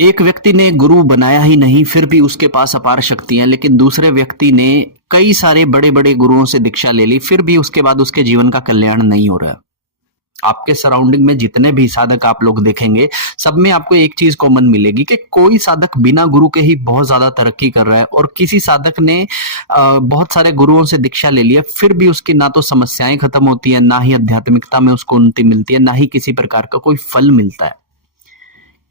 एक व्यक्ति ने गुरु बनाया ही नहीं, फिर भी उसके पास अपार शक्तियां, लेकिन दूसरे व्यक्ति ने कई सारे बड़े बड़े गुरुओं से दीक्षा ले ली, फिर भी उसके बाद उसके जीवन का कल्याण नहीं हो रहा। आपके सराउंडिंग में जितने भी साधक आप लोग देखेंगे, सब में आपको एक चीज कॉमन मिलेगी कि कोई साधक बिना गुरु के ही बहुत ज्यादा तरक्की कर रहा है, और किसी साधक ने बहुत सारे गुरुओं से दीक्षा ले लिया, फिर भी उसकी ना तो समस्याएं खत्म होती है, ना ही आध्यात्मिकता में उसको उन्नति मिलती है, ना ही किसी प्रकार का कोई फल मिलता है।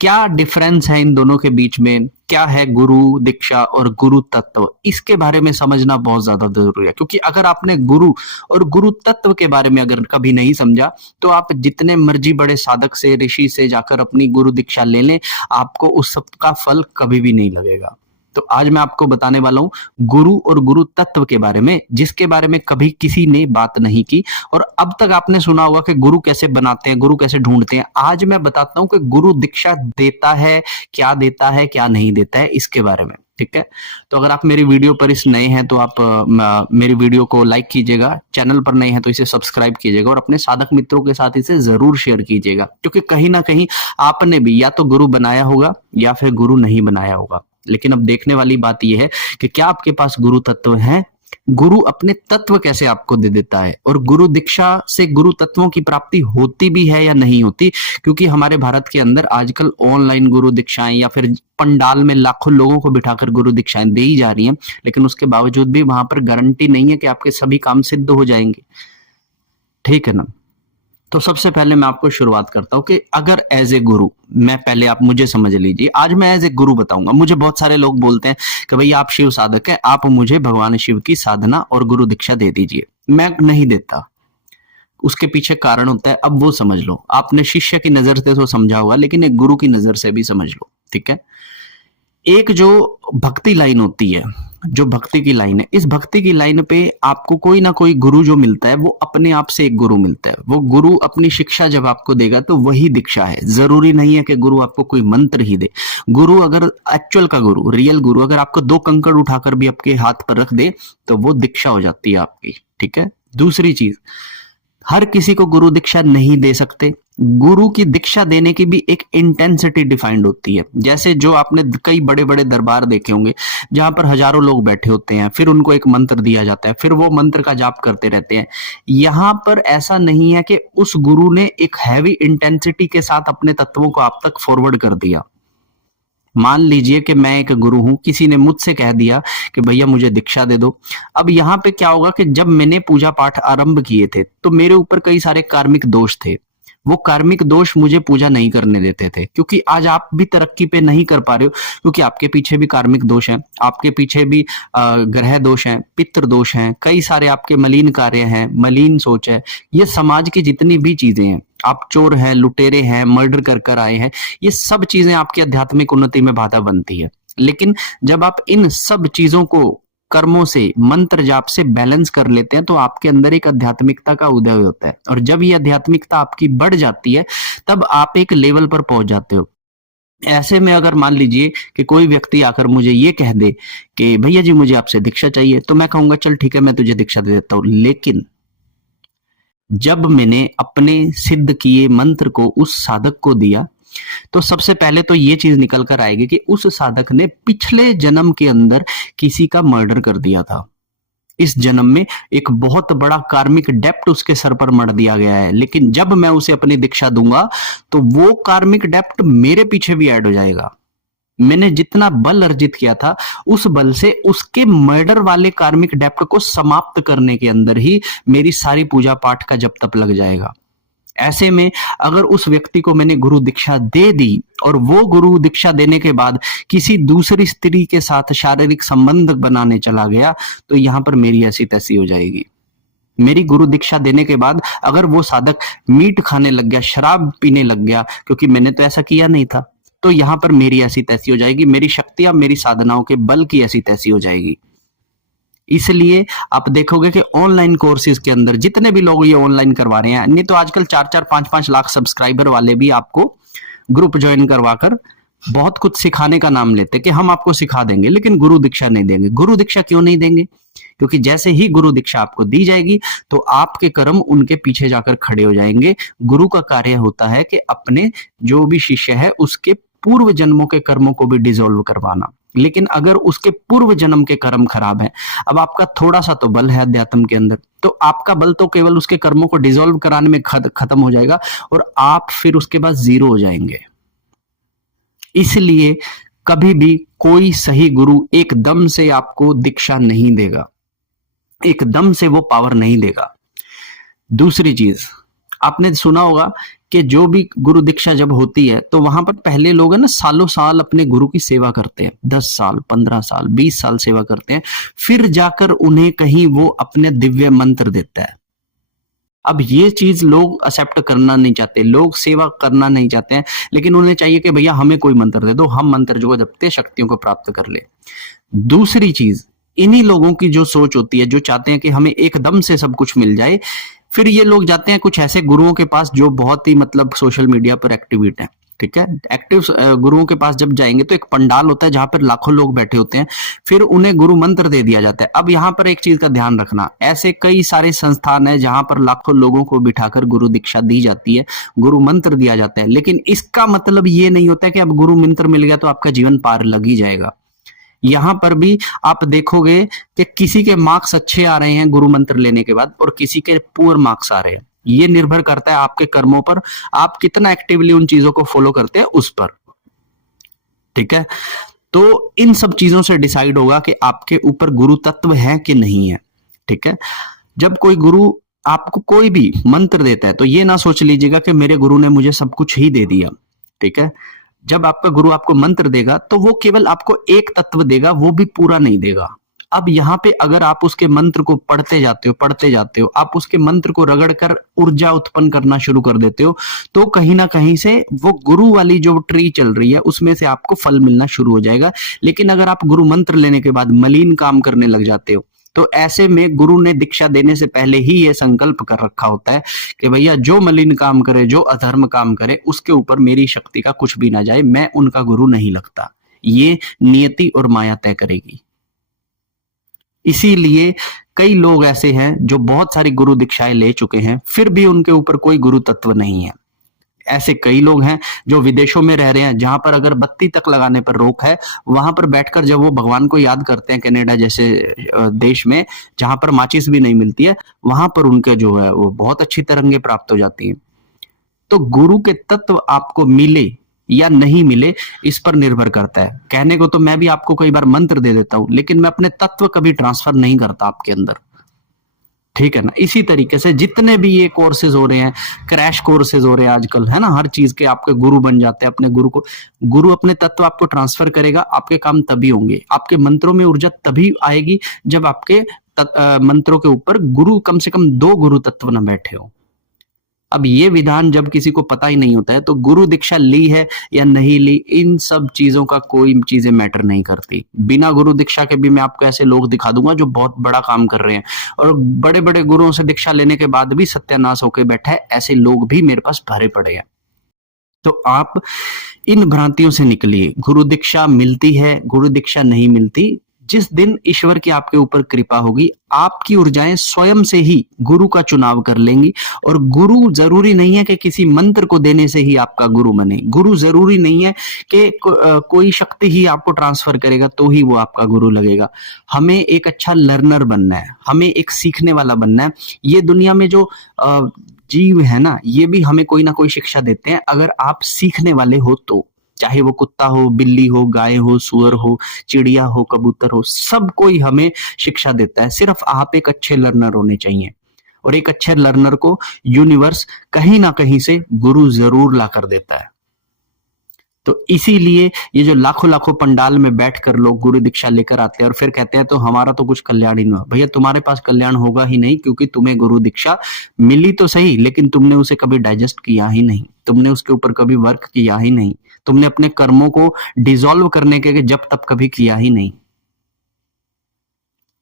क्या डिफरेंस है इन दोनों के बीच में? क्या है गुरु दीक्षा और गुरु तत्व? इसके बारे में समझना बहुत ज्यादा जरूरी है, क्योंकि अगर आपने गुरु और गुरु तत्व के बारे में अगर कभी नहीं समझा, तो आप जितने मर्जी बड़े साधक से, ऋषि से जाकर अपनी गुरु दीक्षा ले लें, आपको उस सब का फल कभी भी नहीं लगेगा। तो आज मैं आपको बताने वाला हूं गुरु और गुरु तत्व के बारे में, जिसके बारे में कभी किसी ने बात नहीं की। और अब तक आपने सुना होगा कि गुरु कैसे बनाते हैं, गुरु कैसे ढूंढते हैं। आज मैं बताता हूं कि गुरु दीक्षा देता है, क्या नहीं देता है, इसके बारे में। ठीक है, तो अगर आप मेरी वीडियो पर इस नए हैं तो आप मेरी वीडियो को लाइक कीजिएगा, चैनल पर नए हैं तो इसे सब्सक्राइब कीजिएगा, और अपने साधक मित्रों के साथ इसे जरूर शेयर कीजिएगा, क्योंकि कहीं ना कहीं आपने भी या तो गुरु बनाया होगा या फिर गुरु नहीं बनाया होगा। लेकिन अब देखने वाली बात यह है कि क्या आपके पास गुरु तत्व है, गुरु अपने तत्व कैसे आपको दे देता है, और गुरु दीक्षा से गुरु तत्वों की प्राप्ति होती भी है या नहीं होती। क्योंकि हमारे भारत के अंदर आजकल ऑनलाइन गुरु दीक्षाएं या फिर पंडाल में लाखों लोगों को बिठाकर गुरु दीक्षाएं दी जा रही हैं, लेकिन उसके बावजूद भी वहां पर गारंटी नहीं है कि आपके सभी काम सिद्ध हो जाएंगे। ठीक है ना? तो सबसे पहले मैं आपको शुरुआत करता हूं कि अगर एज ए गुरु, मैं पहले आप मुझे समझ लीजिए, आज मैं एज ए गुरु बताऊंगा। मुझे बहुत सारे लोग बोलते हैं कि भाई आप शिव साधक हैं, आप मुझे भगवान शिव की साधना और गुरु दीक्षा दे दीजिए। मैं नहीं देता, उसके पीछे कारण होता है, अब वो समझ लो। आपने शिष्य की नजर से तो समझा होगा, लेकिन एक गुरु की नजर से भी समझ लो। ठीक है, एक जो भक्ति लाइन होती है, जो भक्ति की लाइन है, इस भक्ति की लाइन पे आपको कोई ना कोई गुरु जो मिलता है, वो अपने आप से एक गुरु मिलता है। वो गुरु अपनी शिक्षा जब आपको देगा तो वही दीक्षा है। जरूरी नहीं है कि गुरु आपको कोई मंत्र ही दे। गुरु अगर एक्चुअल का गुरु, रियल गुरु अगर आपको 2 कंकड़ उठाकर भी आपके हाथ पर रख दे, तो वो दीक्षा हो जाती है आपकी। ठीक है, दूसरी चीज, हर किसी को गुरु दीक्षा नहीं दे सकते। गुरु की दीक्षा देने की भी एक इंटेंसिटी डिफाइंड होती है। जैसे जो आपने कई बड़े बड़े दरबार देखे होंगे, जहां पर हजारों लोग बैठे होते हैं, फिर उनको एक मंत्र दिया जाता है, फिर वो मंत्र का जाप करते रहते हैं। यहां पर ऐसा नहीं है कि उस गुरु ने एक हैवी इंटेंसिटी के साथ अपने तत्वों को आप तक फॉरवर्ड कर दिया। मान लीजिए कि मैं एक गुरु हूं, किसी ने मुझसे कह दिया कि भैया मुझे दीक्षा दे दो। अब यहां पे क्या होगा कि जब मैंने पूजा पाठ आरंभ किए थे, तो मेरे ऊपर कई सारे कार्मिक दोष थे। वो कार्मिक दोष मुझे पूजा नहीं करने देते थे, क्योंकि आज आप भी तरक्की पे नहीं कर पा रहे हो, क्योंकि आपके पीछे भी कार्मिक दोष हैं, आपके पीछे भी ग्रह दोष हैं, पितृ दोष हैं, कई सारे आपके मलिन कार्य हैं, मलिन सोच है। ये समाज की जितनी भी चीजें हैं, आप चोर हैं, लुटेरे हैं, मर्डर कर कर आए हैं, ये सब चीजें आपकी आध्यात्मिक उन्नति में बाधा बनती है। लेकिन जब आप इन सब चीजों को कर्मों से, मंत्र जाप से बैलेंस कर लेते हैं, तो आपके अंदर एक आध्यात्मिकता का उदय होता है। और जब ये आध्यात्मिकता आपकी बढ़ जाती है, तब आप एक लेवल पर पहुंच जाते हो। ऐसे में अगर मान लीजिए कि कोई व्यक्ति आकर मुझे ये कह दे कि भैया जी मुझे आपसे दीक्षा चाहिए, तो मैं कहूंगा चल ठीक है, मैं तुझे दीक्षा दे देता हूं। लेकिन जब मैंने अपने सिद्ध किए मंत्र को उस साधक को दिया, तो सबसे पहले तो ये चीज निकल कर आएगी कि उस साधक ने पिछले जन्म के अंदर किसी का मर्डर कर दिया था। इस जन्म में एक बहुत बड़ा कार्मिक डेप्ट उसके सर पर मढ़ दिया गया है। लेकिन जब मैं उसे अपनी दीक्षा दूंगा, तो वो कार्मिक डेप्ट मेरे पीछे भी ऐड हो जाएगा। मैंने जितना बल अर्जित किया था, उस बल से उसके मर्डर वाले कार्मिक डेप्ट को समाप्त करने के अंदर ही मेरी सारी पूजा पाठ का जप तप लग जाएगा। ऐसे में अगर उस व्यक्ति को मैंने गुरु दीक्षा दे दी, और वो गुरु दीक्षा देने के बाद किसी दूसरी स्त्री के साथ शारीरिक संबंध बनाने चला गया, तो यहां पर मेरी ऐसी तैसी हो जाएगी। मेरी गुरु दीक्षा देने के बाद अगर वो साधक मीट खाने लग गया, शराब पीने लग गया, क्योंकि मैंने तो ऐसा किया नहीं था, तो यहां पर मेरी ऐसी तैसी हो जाएगी। मेरी शक्तियां, मेरी साधनाओं के बल की ऐसी तैसी हो जाएगी। इसलिए आप देखोगे कि ऑनलाइन कोर्सेज के अंदर जितने भी लोग ये ऑनलाइन करवा रहे हैं, नहीं तो आजकल 4-4, 5-5 लाख सब्सक्राइबर वाले भी आपको ग्रुप ज्वाइन करवाकर बहुत कुछ सिखाने का नाम लेते कि हम आपको सिखा देंगे, लेकिन गुरु दीक्षा नहीं देंगे। गुरु दीक्षा क्यों नहीं देंगे? क्योंकि जैसे ही गुरु दीक्षा आपको दी जाएगी, तो आपके कर्म उनके पीछे जाकर खड़े हो जाएंगे। गुरु का कार्य होता है कि अपने जो भी शिष्य है उसके पूर्व जन्मों के कर्मों को भी डिसॉल्व करवाना। लेकिन अगर उसके पूर्व जन्म के कर्म खराब हैं, अब आपका थोड़ा सा तो बल है अध्यात्म के अंदर, तो आपका बल तो केवल उसके कर्मों को डिसॉल्व कराने में खत्म हो जाएगा और आप फिर उसके बाद जीरो हो जाएंगे। इसलिए कभी भी कोई सही गुरु एकदम से आपको दीक्षा नहीं देगा, एकदम से वो पावर नहीं देगा। दूसरी चीज, आपने सुना होगा कि जो भी गुरु दीक्षा जब होती है तो वहां पर पहले लोग है ना सालों साल अपने गुरु की सेवा करते हैं, 10 साल 15 साल 20 साल सेवा करते हैं, फिर जाकर उन्हें कहीं वो अपने दिव्य मंत्र देता है। अब ये चीज लोग एक्सेप्ट करना नहीं चाहते, लोग सेवा करना नहीं चाहते हैं, लेकिन उन्हें चाहिए कि भैया हमें कोई मंत्र दे दो, हम मंत्र जो जपते शक्तियों को प्राप्त कर ले। दूसरी चीज, इन्हीं लोगों की जो सोच होती है, जो चाहते हैं कि हमें एकदम से सब कुछ मिल जाए, फिर ये लोग जाते हैं कुछ ऐसे गुरुओं के पास जो बहुत ही मतलब सोशल मीडिया पर एक्टिव है, ठीक है। एक्टिव गुरुओं के पास जब जाएंगे तो एक पंडाल होता है जहां पर लाखों लोग बैठे होते हैं, फिर उन्हें गुरु मंत्र दे दिया जाता है। अब यहां पर एक चीज का ध्यान रखना, ऐसे कई सारे संस्थान है जहां पर लाखों लोगों को बिठाकर गुरु दीक्षा दी जाती है, गुरु मंत्र दिया जाता है, लेकिन इसका मतलब ये नहीं होता कि अब गुरु मंत्र मिल गया तो आपका जीवन पार लग ही जाएगा। यहां पर भी आप देखोगे कि किसी के मार्क्स अच्छे आ रहे हैं गुरु मंत्र लेने के बाद और किसी के पुअर मार्क्स आ रहे हैं। ये निर्भर करता है आपके कर्मों पर, आप कितना एक्टिवली उन चीजों को फॉलो करते हैं उस पर, ठीक है। तो इन सब चीजों से डिसाइड होगा कि आपके ऊपर गुरु तत्व है कि नहीं है, ठीक है। जब कोई गुरु आपको कोई भी मंत्र देता है तो ये ना सोच लीजिएगा कि मेरे गुरु ने मुझे सब कुछ ही दे दिया, ठीक है। जब आपका गुरु आपको मंत्र देगा तो वो केवल आपको एक तत्व देगा, वो भी पूरा नहीं देगा। अब यहाँ पे अगर आप उसके मंत्र को पढ़ते जाते हो, आप उसके मंत्र को रगड़कर ऊर्जा उत्पन्न करना शुरू कर देते हो, तो कहीं ना कहीं से वो गुरु वाली जो ट्री चल रही है उसमें से आपको फल मिलना शुरू हो जाएगा। लेकिन अगर आप गुरु मंत्र लेने के बाद मलिन काम करने लग जाते हो, तो ऐसे में गुरु ने दीक्षा देने से पहले ही यह संकल्प कर रखा होता है कि भैया जो मलिन काम करे, जो अधर्म काम करे, उसके ऊपर मेरी शक्ति का कुछ भी ना जाए, मैं उनका गुरु नहीं लगता। ये नियति और माया तय करेगी। इसीलिए कई लोग ऐसे हैं जो बहुत सारी गुरु दीक्षाएं ले चुके हैं, फिर भी उनके ऊपर कोई गुरु तत्व नहीं है। ऐसे कई लोग हैं जो विदेशों में रह रहे हैं, जहां पर अगर बत्ती तक लगाने पर रोक है, वहां पर बैठकर जब वो भगवान को याद करते हैं, कनाडा जैसे देश में जहां पर माचिस भी नहीं मिलती है, वहां पर उनके जो है वो बहुत अच्छी तरंगे प्राप्त हो जाती हैं। तो गुरु के तत्व आपको मिले या नहीं मिले, इस पर निर्भर करता है। कहने को तो मैं भी आपको कई बार मंत्र दे देता हूं, लेकिन मैं अपने तत्व कभी ट्रांसफर नहीं करता आपके अंदर, ठीक है ना। इसी तरीके से जितने भी ये कोर्सेज हो रहे हैं, क्रैश कोर्सेज हो रहे हैं आजकल, है ना, हर चीज के आपके गुरु बन जाते हैं। अपने गुरु को, गुरु अपने तत्व आपको ट्रांसफर करेगा, आपके काम तभी होंगे, आपके मंत्रों में ऊर्जा तभी आएगी जब आपके मंत्रों के ऊपर गुरु, कम से कम 2 गुरु तत्व न बैठे हो। अब ये विधान जब किसी को पता ही नहीं होता है, तो गुरु दीक्षा ली है या नहीं ली, इन सब चीजों का कोई चीजें मैटर नहीं करती। बिना गुरु दीक्षा के भी मैं आपको ऐसे लोग दिखा दूंगा जो बहुत बड़ा काम कर रहे हैं, और बड़े बड़े गुरुओं से दीक्षा लेने के बाद भी सत्यानाश होकर बैठा है, ऐसे लोग भी मेरे पास भरे पड़े हैं। तो आप इन भ्रांतियों से निकलिए। गुरु दीक्षा मिलती है, गुरु दीक्षा नहीं मिलती। जिस दिन ईश्वर की आपके ऊपर कृपा होगी, आपकी ऊर्जाएं स्वयं से ही गुरु का चुनाव कर लेंगी। और गुरु जरूरी नहीं है कि किसी मंत्र को देने से ही आपका गुरु बने। गुरु जरूरी नहीं है कि कोई शक्ति ही आपको ट्रांसफर करेगा तो ही वो आपका गुरु लगेगा। हमें एक अच्छा लर्नर बनना है, हमें एक सीखने वाला बनना है। ये दुनिया में जो जीव है ना, ये भी हमें कोई ना कोई शिक्षा देते हैं, अगर आप सीखने वाले हो तो। चाहे वो कुत्ता हो, बिल्ली हो, गाय हो, सुअर हो, चिड़िया हो, कबूतर हो, सब कोई हमें शिक्षा देता है। सिर्फ आप एक अच्छे लर्नर होने चाहिए, और एक अच्छे लर्नर को यूनिवर्स कहीं ना कहीं से गुरु जरूर ला कर देता है। तो इसीलिए ये जो लाखों लाखों पंडाल में बैठकर लोग गुरु दीक्षा लेकर आते हैं और फिर कहते हैं तो हमारा तो कुछ कल्याण ही नहीं हुआ। भैया तुम्हारे पास कल्याण होगा ही नहीं, क्योंकि तुम्हें गुरु दीक्षा मिली तो सही, लेकिन तुमने उसे कभी डाइजेस्ट किया ही नहीं, तुमने उसके ऊपर कभी वर्क किया ही नहीं, तुमने अपने कर्मों को डिसॉल्व करने के जब तब कभी किया ही नहीं।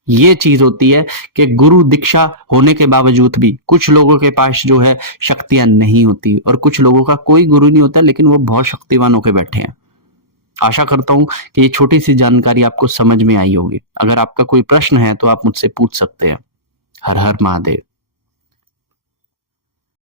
ये चीज होती है कि गुरु दीक्षा होने के बावजूद भी कुछ लोगों के पास जो है शक्तियां नहीं होती, और कुछ लोगों का कोई गुरु नहीं होता लेकिन वो बहुत शक्तिवान होकर बैठे हैं। आशा करता हूं कि ये छोटी सी जानकारी आपको समझ में आई होगी। अगर आपका कोई प्रश्न है तो आप मुझसे पूछ सकते हैं। हर हर महादेव।